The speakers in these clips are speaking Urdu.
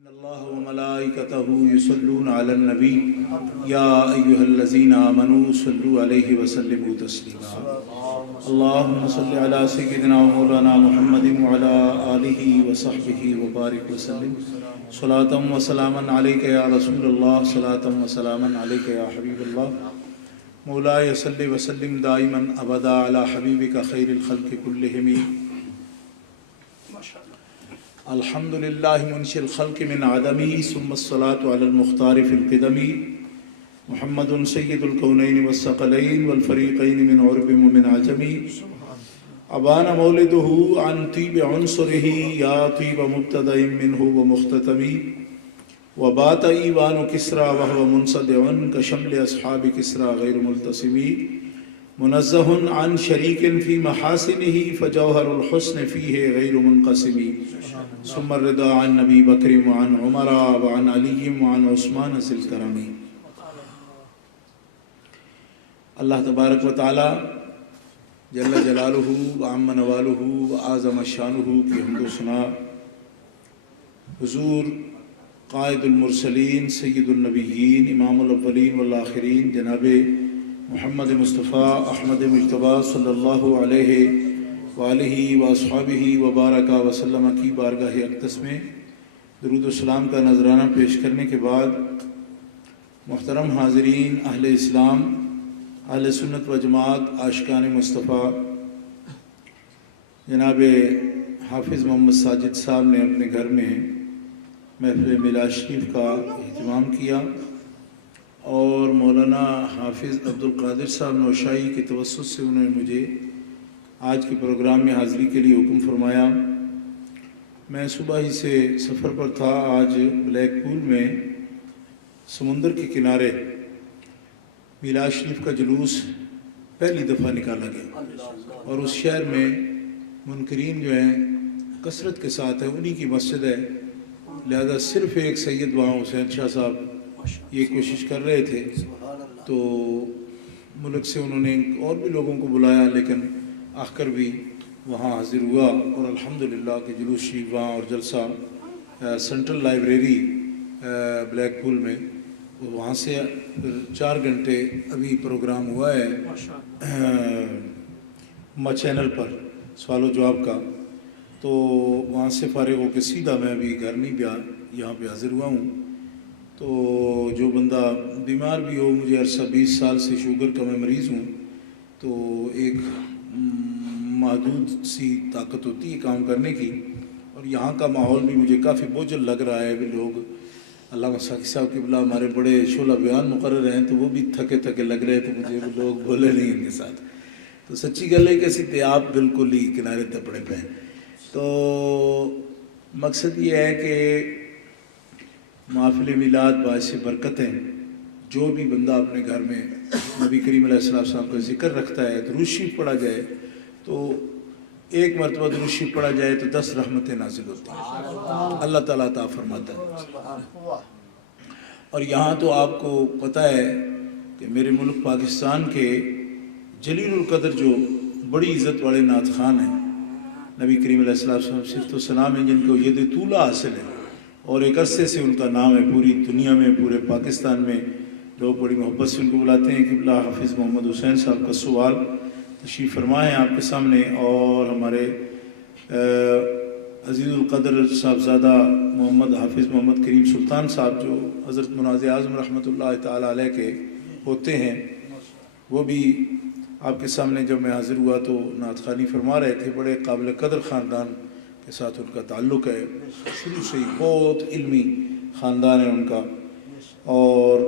إن الله وملائكته يصلون على النبي يا أيها الذين آمنوا صلوا عليه وسلموا تسليما اللهم صل على سيدنا ومولانا محمد وعلى آله وصحبه وبارك وسلم صلاة وسلاما عليك يا رسول الله صلاة وسلاما عليك يا حبيب الله مولاي صل وسلم دائما أبدا على حبيبك خير الخلق كلهم الحمد لله منشئ الخلق من عدمه ثم الصلاة على المختار في القدم محمد سيد الكونين والثقلين والفريقين من عرب ومن عجم أبان مولده عن طيب عنصره يا طيب مبتدأ منه ومختتم وبات إيوان كسرى وهو منصدع كشمل أصحاب كسرى غير ملتسم منزه عن شريك في محاسنه فجوهر الحسن فيه غير منقسم ثم الرضا عن نبي بكر وعن عمر وعن علي وعن عثمان ذي الكرم اللہ تبارک و تعالی جل جلالہ وعم نوالہ وعظم شانہ کی حمد و ثنا حضور قائد المرسلین سید النبیین امام الاولین والآخرین جناب محمد مصطفیٰ احمد مجتبیٰ صلی اللہ علیہ وآلہ واصحابہ وبارک وسلم کی بارگاہ اقدس میں درود و سلام کا نذرانہ پیش کرنے کے بعد محترم حاضرین اہل اسلام اہل سنت و جماعت عاشقان مصطفیٰ جناب حافظ محمد ساجد صاحب نے اپنے گھر میں محفل میلاد شریف کا اہتمام کیا اور مولانا حافظ عبدالقادر صاحب نوشائی کے توسط سے انہوں نے مجھے آج کے پروگرام میں حاضری کے لیے حکم فرمایا۔ میں صبح ہی سے سفر پر تھا۔ آج بلیک پول میں سمندر کے کنارے میلاد شریف کا جلوس پہلی دفعہ نکالا گیا اور اس شہر میں منکرین جو ہیں کثرت کے ساتھ ہیں، انہی کی مسجد ہے، لہذا صرف ایک سید وہاں حسین شاہ صاحب یہ کوشش کر رہے تھے، تو ملک سے انہوں نے اور بھی لوگوں کو بلایا لیکن آخر بھی وہاں حاضر ہوا اور الحمدللہ کہ جلوس شریف وہاں اور جلسہ سینٹرل لائبریری بلیک پول میں، وہاں سے 4 گھنٹے ابھی پروگرام ہوا ہے چینل پر سوال و جواب کا، تو وہاں سے فارغ ہو کے سیدھا میں ابھی گھر نہیں گیا، یہاں پہ حاضر ہوا ہوں۔ تو جو بندہ بیمار بھی ہو، مجھے عرصہ 20 سال سے شوگر کا میں مریض ہوں، تو ایک محدود سی طاقت ہوتی ہے کام کرنے کی، اور یہاں کا ماحول بھی مجھے کافی بوجھل لگ رہا ہے۔ بھی لوگ علامہ ساقی صاحب قبلہ ہمارے بڑے شعلہ بیان مقرر ہیں، تو وہ بھی تھکے تھکے لگ رہے تھے مجھے، لوگ بولے نہیں ان کے ساتھ، تو سچی گل ہے کہ تھے آپ بالکل ہی کنارے تپڑے پہ ہیں۔ تو مقصد یہ ہے کہ محفل میلاد باعث برکت ہیں، جو بھی بندہ اپنے گھر میں نبی کریم علیہ السلام کا ذکر رکھتا ہے، درود شریف پڑھا جائے، تو ایک مرتبہ درود شریف پڑھا جائے تو 10 رحمتیں نازل ہوتی ہیں، اللہ تعالیٰ عطا فرماتا ہے۔ اور یہاں تو آپ کو پتہ ہے کہ میرے ملک پاکستان کے جلیل القدر جو بڑی عزت والے نعت خان ہیں، نبی کریم علیہ السلام صفت و سلام ہیں، جن کو ید طولہ حاصل ہے اور ایک عرصے سے ان کا نام ہے پوری دنیا میں، پورے پاکستان میں لوگ بڑی محبت سے ان کو بلاتے ہیں۔ قبلہ حافظ محمد حسین صاحب کا سوال تشریف فرما ہے آپ کے سامنے، اور ہمارے عزیز القدر صاحبزادہ محمد حافظ محمد کریم سلطان صاحب جو حضرت مناظر اعظم رحمۃ اللہ تعالیٰ علیہ کے ہوتے ہیں، وہ بھی آپ کے سامنے جب میں حاضر ہوا تو نعت خوانی فرما رہے تھے۔ بڑے قابل قدر خاندان کے ساتھ ان کا تعلق ہے، شروع سے ہی بہت علمی خاندان ہے ان کا، اور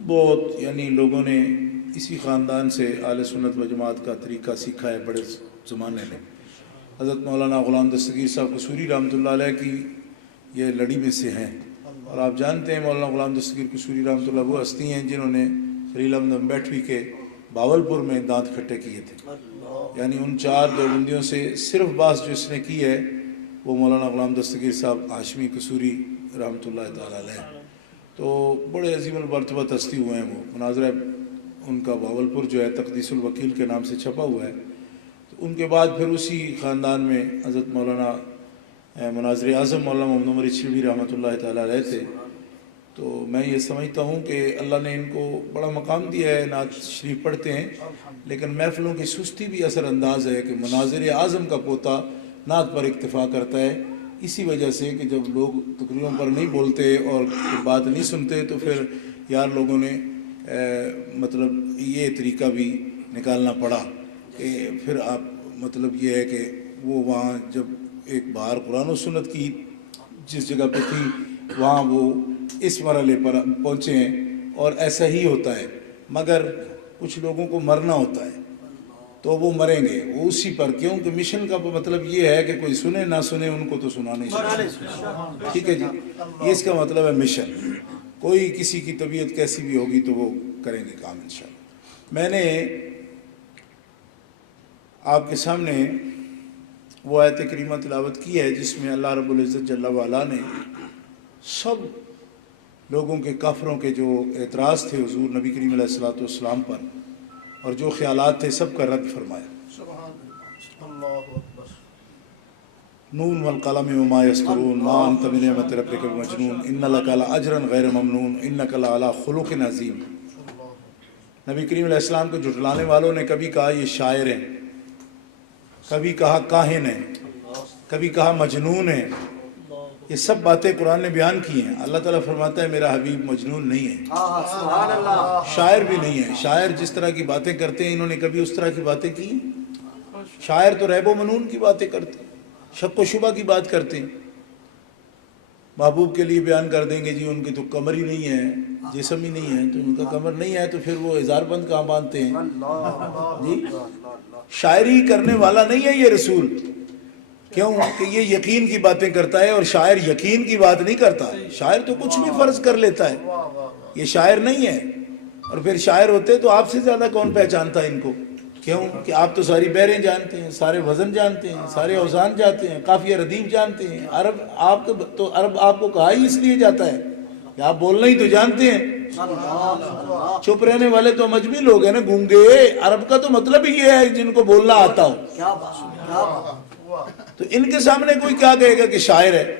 بہت یعنی لوگوں نے اسی خاندان سے اہل سنت و جماعت کا طریقہ سیکھا ہے بڑے زمانے میں۔ حضرت مولانا غلام دستگیر صاحب قصوری رحمۃ اللہ علیہ کی یہ لڑی میں سے ہیں، اور آپ جانتے ہیں مولانا غلام دستگیر قصوری رحمۃ اللہ وہ ہستی ہیں جنہوں نے خلیل احمد امبیٹوی کے باولپور میں دانت کھٹے کیے تھے، یعنی ان 4 دیوبندیوں سے صرف بات جو اس نے کی ہے وہ مولانا غلام دستگیر صاحب ہاشمی قصوری رحمۃ اللہ تعالیٰ علیہ، تو بڑے عظیم المرتبہ ہستی ہوئے ہیں۔ وہ مناظرہ ان کا باولپور جو ہے تقدیس الوکیل کے نام سے چھپا ہوا ہے۔ تو ان کے بعد پھر اسی خاندان میں حضرت مولانا مناظر اعظم مولانا محمد عمر چشتیوی رحمۃ اللہ تعالیٰ علیہ تھے، تو میں یہ سمجھتا ہوں کہ اللہ نے ان کو بڑا مقام دیا ہے، نعت شریف پڑھتے ہیں، لیکن محفلوں کی سستی بھی اثر انداز ہے کہ مناظر اعظم کا پوتا نعت پر اکتفا کرتا ہے، اسی وجہ سے کہ جب لوگ تقریروں پر نہیں بولتے اور بات نہیں سنتے تو پھر یار لوگوں نے مطلب یہ طریقہ بھی نکالنا پڑا کہ پھر آپ مطلب یہ ہے کہ وہ وہاں جب ایک بار قرآن و سنت کی جس جگہ پہ تھی وہاں وہ اس مرحلے پر پہنچے ہیں، اور ایسا ہی ہوتا ہے، مگر کچھ لوگوں کو مرنا ہوتا ہے تو وہ مریں گے وہ اسی پر، کیونکہ مشن کا مطلب یہ ہے کہ کوئی سنے نہ سنے ان کو تو سنا نہیں سکتا، ٹھیک ہے جی، یہ اس کا مطلب ہے مشن، کوئی کسی کی طبیعت کیسی بھی ہوگی تو وہ کریں گے کام انشاءاللہ۔ میں نے آپ کے سامنے وہ آیت کریمہ تلاوت کی ہے جس میں اللہ رب العزت جل وعلا نے سب لوگوں کے کافروں کے جو اعتراض تھے حضور نبی کریم علیہ الصلوۃ والسلام پر اور جو خیالات تھے سب کا رد فرمایا۔ نون والقلم وما یسطرون ما انت بنعمت ربک بمجنون ان لک لاجرا غیر ممنون انک لعلی خلق عظیم۔ نبی کریم علیہ السلام کو جھٹلانے والوں نے کبھی کہا یہ شاعر ہیں، کبھی کہا کاہن ہیں، کبھی کہا مجنون ہیں، یہ سب باتیں قرآن نے بیان کی ہیں۔ اللہ تعالیٰ فرماتا ہے میرا حبیب مجنون نہیں ہے، شاعر بھی نہیں ہے۔ شاعر جس طرح کی باتیں کرتے ہیں انہوں نے کبھی اس طرح کی باتیں کی؟ شاعر تو ریب و منون کی باتیں کرتے ہیں، شک و شبہ کی بات کرتے ہیں، محبوب کے لیے بیان کر دیں گے جی ان کی تو کمر ہی نہیں ہے، جسم ہی نہیں ہے، تو ان کا کمر نہیں ہے تو پھر وہ ہزار بند کہاں باندھتے ہیں جی؟ شاعری کرنے والا نہیں ہے یہ رسول، کیوں کہ یہ یقین کی باتیں کرتا ہے، اور شاعر یقین کی بات نہیں کرتا، شاعر تو کچھ بھی فرض کر لیتا ہے، یہ شاعر نہیں ہے۔ اور پھر شاعر ہوتے تو آپ سے زیادہ کون پہچانتا ہے ان کو، کیوں کہ آپ تو ساری بحریں جانتے ہیں، سارے وزن جانتے ہیں، سارے اوزان جانتے ہیں، قافیہ ردیف جانتے ہیں، عرب آپ کو کہا ہی اس لیے جاتا ہے کہ آپ بولنا ہی تو جانتے ہیں۔ چپ رہنے والے تو مجمی لوگ ہیں نا، گونگے، عرب کا تو مطلب ہی یہ ہے جن کو بولنا آتا ہو، تو ان کے سامنے کوئی کیا کہے گا کہ شاعر ہے؟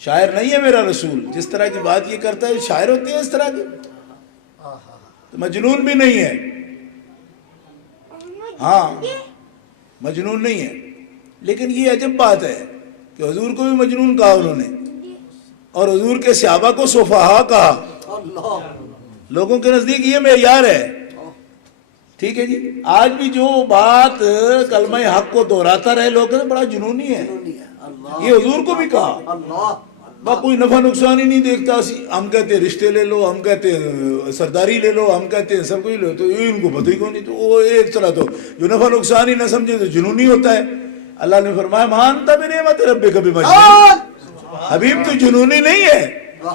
شاعر نہیں ہے میرا رسول، جس طرح کی بات یہ کرتا ہے شاعر ہوتے ہیں اس طرح کی، تو مجنون بھی نہیں ہے، ہاں مجنون نہیں ہے۔ لیکن یہ عجب بات ہے کہ حضور کو بھی مجنون کہا انہوں نے، اور حضور کے صحابہ کو سفہا کہا، لوگوں کے نزدیک یہ معیار ہے، ٹھیک ہے جی۔ آج بھی جو بات کلمہ حق کو دہراتا رہے لوگ بڑا جنونی ہے، یہ حضور کو بھی کہا، کوئی نفع نقصان ہی نہیں دیکھتا، ہم کہتے ہیں رشتے لے لو، ہم کہتے ہیں سرداری لے لو، ہم کہتے ہیں سب کچھ لو، تو ان کو پتہ ہی کون نہیں، تو وہ ایک طرح تو جو نفع نقصان ہی نہ سمجھے تو جنونی ہوتا ہے۔ اللہ نے فرمایا مانتا بنعمت ربک بمجنون، حبیب تو جنونی نہیں ہے،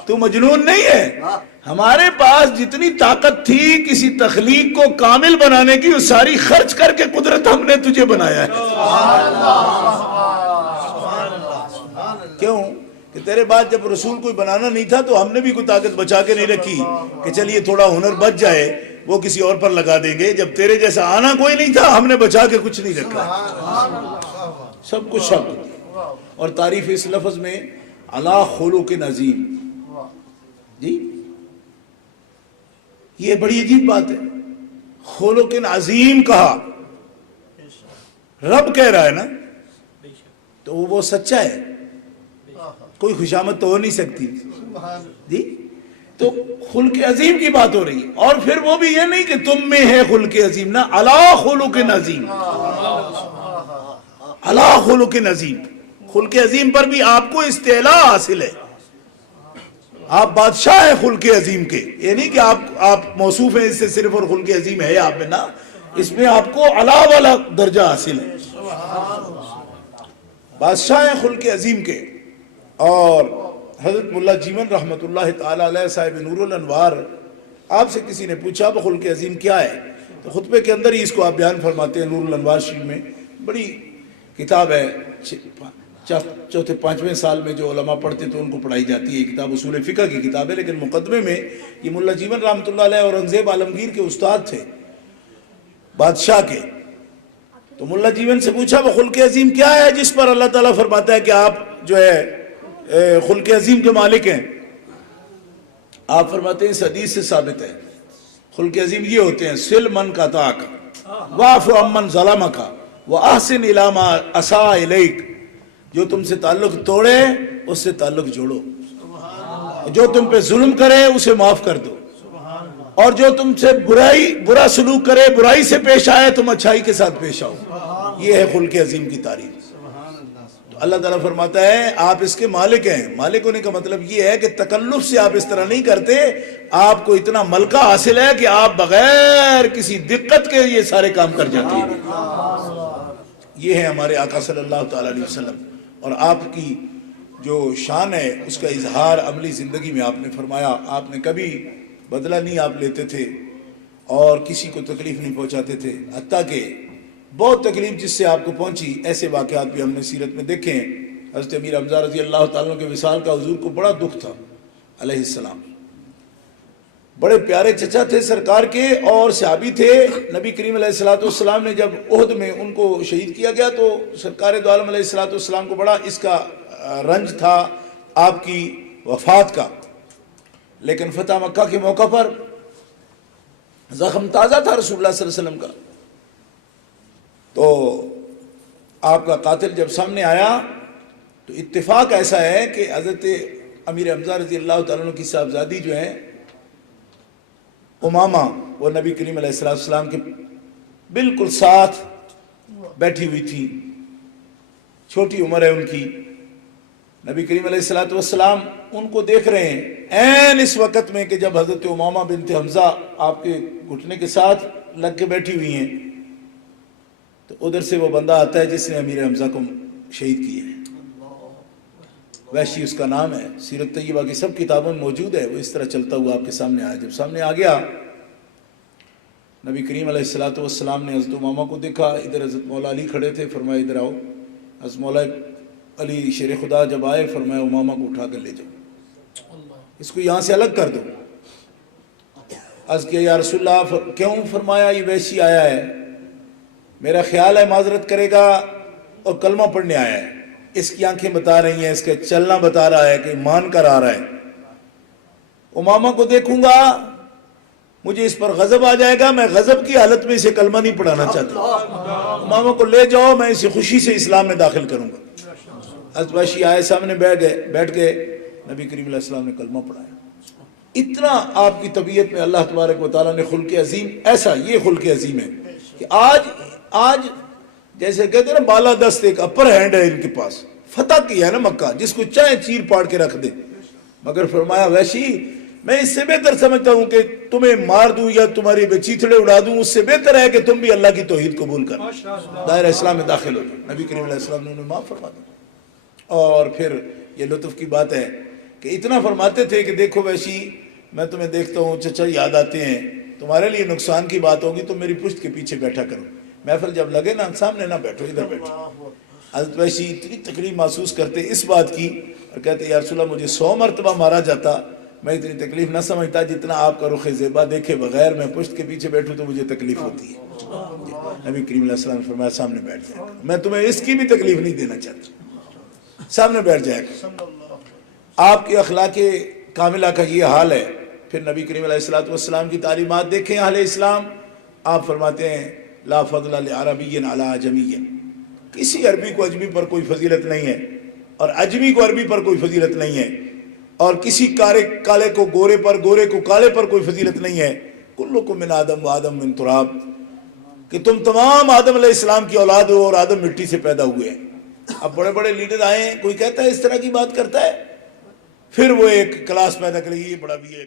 تو مجنون نہیں ہے۔ ہمارے پاس جتنی طاقت تھی کسی تخلیق کو کامل بنانے کی وہ ساری خرچ کر کے قدرت ہم نے تجھے بنایا ہے، کیوں کہ تیرے بعد جب رسول کوئی بنانا نہیں تھا تو ہم نے بھی کوئی طاقت بچا کے نہیں رکھی کہ چلیے تھوڑا ہنر بچ جائے وہ کسی اور پر لگا دیں گے، جب تیرے جیسا آنا کوئی نہیں تھا ہم نے بچا کے کچھ نہیں رکھا، سب کچھ سب۔ اور تعریف اس لفظ میں علی خلق عظیم، جی یہ بڑی عجیب بات ہے، خلق عظیم کہا، رب کہہ رہا ہے نا تو وہ سچا ہے، کوئی خوشامد تو ہو نہیں سکتی جی، تو خلق عظیم کی بات ہو رہی ہے، اور پھر وہ بھی یہ نہیں کہ تم میں ہے خلق عظیم، نہ علی خلق عظیم، علی خلق عظیم، خلق عظیم پر بھی آپ کو استعلاء حاصل ہے، آپ بادشاہ ہیں خلق عظیم کے، یہ نہیں کہ آپ موصوف ہیں اس سے صرف اور خلق عظیم ہے آپ میں، نہ، اس میں آپ کو علا والا درجہ حاصل ہے، بادشاہ ہیں خلق عظیم کے۔ اور حضرت ملا جیون رحمۃ اللہ تعالی علیہ صاحب نور الانوار، آپ سے کسی نے پوچھا وہ خلق عظیم کیا ہے، تو خطبے کے اندر ہی اس کو آپ بیان فرماتے ہیں، نور الانوار شریف میں بڑی کتاب ہے، چوتھے پانچویں سال میں جو علماء پڑھتے تو ان کو پڑھائی جاتی ہے، یہ کتاب اصول فقہ کی کتاب ہے، لیکن مقدمے میں یہ ملا جیون رحمۃ اللہ علیہ اورنگزیب عالمگیر کے استاد تھے بادشاہ کے، تو ملا جیون سے پوچھا وہ خلق عظیم کیا ہے جس پر اللہ تعالیٰ فرماتا ہے کہ آپ جو ہے خلق عظیم کے مالک ہیں. آپ فرماتے ہیں اس حدیث سے ثابت ہے خلق عظیم یہ ہوتے ہیں سل من کا طاق واعف عمن ظلمک واحسن الی ما اساء الیک. جو تم سے تعلق توڑے اس سے تعلق جوڑو, جو تم پہ ظلم کرے اسے معاف کر دو, اور جو تم سے برا سلوک کرے, برائی سے پیش آئے, تم اچھائی کے ساتھ پیش آؤ. یہ ہے خلق عظیم کی تعریف. تو اللہ تعالیٰ فرماتا ہے آپ اس کے مالک ہیں. مالک ہونے کا مطلب یہ ہے کہ تکلف سے آپ اس طرح نہیں کرتے, آپ کو اتنا ملکہ حاصل ہے کہ آپ بغیر کسی دقت کے یہ سارے کام کر جاتے ہیں. یہ ہے ہمارے آقا صلی اللہ تعالیٰ علیہ وسلم, اور آپ کی جو شان ہے اس کا اظہار عملی زندگی میں آپ نے فرمایا. آپ نے کبھی بدلہ نہیں آپ لیتے تھے اور کسی کو تکلیف نہیں پہنچاتے تھے, حتیٰ کہ بہت تکلیف جس سے آپ کو پہنچی ایسے واقعات بھی ہم نے سیرت میں دیکھے ہیں. حضرت امیر حمزہ رضی اللہ تعالیٰ کے وصال کا حضور کو بڑا دکھ تھا علیہ السلام. بڑے پیارے چچا تھے سرکار کے اور صحابی تھے. نبی کریم علیہ السلام نے جب احد میں ان کو شہید کیا گیا تو سرکار دو عالم علیہ السلام کو بڑا اس کا رنج تھا آپ کی وفات کا. لیکن فتح مکہ کے موقع پر زخم تازہ تھا رسول اللہ صلی اللہ علیہ وسلم کا. تو آپ کا قاتل جب سامنے آیا تو اتفاق ایسا ہے کہ حضرت امیر حمزہ رضی اللہ تعالیٰ عنہ کی صاحبزادی جو ہے امامہ, وہ نبی کریم علیہ السلام کے بالکل ساتھ بیٹھی ہوئی تھی. چھوٹی عمر ہے ان کی. نبی کریم علیہ السلام ان کو دیکھ رہے ہیں عین اس وقت میں کہ جب حضرت امامہ بنت حمزہ آپ کے گھٹنے کے ساتھ لگ کے بیٹھی ہوئی ہیں. تو ادھر سے وہ بندہ آتا ہے جس نے امیر حمزہ کو شہید کیا ہے. وحشی اس کا نام ہے, سیرت طیبہ کی سب کتابوں میں موجود ہے. وہ اس طرح چلتا ہوا آپ کے سامنے آیا. جب سامنے آ گیا نبی کریم علیہ السلام نے حضرت امامہ کو دیکھا. ادھر حضرت مولا علی کھڑے تھے, فرمایا ادھر آؤ. حضرت مولا علی شیر خدا جب آئے فرمایا امامہ کو اٹھا کر لے جاؤ, اس کو یہاں سے الگ کر دو. عرض کیا یا رسول اللہ کیوں؟ فرمایا یہ وحشی آیا ہے, میرا خیال ہے معذرت کرے گا اور کلمہ پڑھنے آیا ہے. اس کی آنکھیں بتا رہی ہیں, اس کا چلنا بتا رہا ہے کہ مان کر آ رہا ہے. امامہ کو دیکھوں گا مجھے اس پر غضب آ جائے گا, میں غضب کی حالت میں اسے کلمہ نہیں پڑھانا چاہتا. امامہ کو لے جاؤ, میں اسے خوشی سے اسلام میں داخل کروں گا. حضرت وحشی آئے, سامنے بیٹھ گئے. نبی کریم علیہ السلام نے کلمہ پڑھایا. اتنا آپ کی طبیعت میں اللہ تبارک و تعالیٰ نے خلق عظیم, ایسا یہ خلق عظیم ہے کہ آج جیسے کہتے ہیں نا بالا دست, ایک اپر ہینڈ ہے ان کے پاس. فتح کیا ہے نا مکہ, جس کو چاہے چیر پاڑ کے رکھ دے. مگر فرمایا وحشی میں اس سے بہتر سمجھتا ہوں کہ تمہیں مار دوں یا تمہاری چیتھڑے اڑا دوں, اس سے بہتر ہے کہ تم بھی اللہ کی توحید قبول کر دائرہ اسلام میں داخل ہو جاؤ. نبی کریم علیہ السلام نے انہیں معاف فرما دیا. اور پھر یہ لطف کی بات ہے کہ اتنا فرماتے تھے کہ دیکھو وحشی میں تمہیں دیکھتا ہوں, چچا یاد آتے ہیں, تمہارے لیے نقصان کی بات ہوگی تو میری پشت کے پیچھے بیٹھا کرو. محفل جب لگے نا سامنے نہ بیٹھو, ادھر بیٹھو. حضرت وحشی اتنی تکلیف محسوس کرتے اس بات کی اور کہتے یا رسول اللہ مجھے 100 مرتبہ مارا جاتا, میں اتنی تکلیف نہ سمجھتا جتنا آپ کا رخ زیبا دیکھے بغیر میں پشت کے پیچھے بیٹھوں تو مجھے تکلیف ہوتی ہے. نبی کریم علیہ السلام نے فرمایا سامنے بیٹھ جائے, میں تمہیں اس کی بھی تکلیف نہیں دینا چاہتا, سامنے بیٹھ جائے. آپ کے اخلاق کاملہ کا یہ حال ہے. پھر نبی کریم علیہ السلام کی تعلیمات دیکھیں اہل اسلام. آپ فرماتے ہیں لا فضل لعربی علی عجمی, کسی عربی کو اجمی پر کوئی فضیلت نہیں ہے اور اجمی کو عربی پر کوئی فضیلت نہیں ہے, اور کسی کالے کو گورے پر, گورے کو کالے پر کوئی فضیلت نہیں ہے. کلکم من آدم و آدم من تراب, کہ تم تمام آدم علیہ السلام کی اولاد ہو اور آدم مٹی سے پیدا ہوئے ہیں. اب بڑے بڑے لیڈر آئے ہیں, کوئی کہتا ہے اس طرح کی بات کرتا ہے, پھر وہ ایک کلاس پیدا کرے گی, یہ بڑا بھی ہے.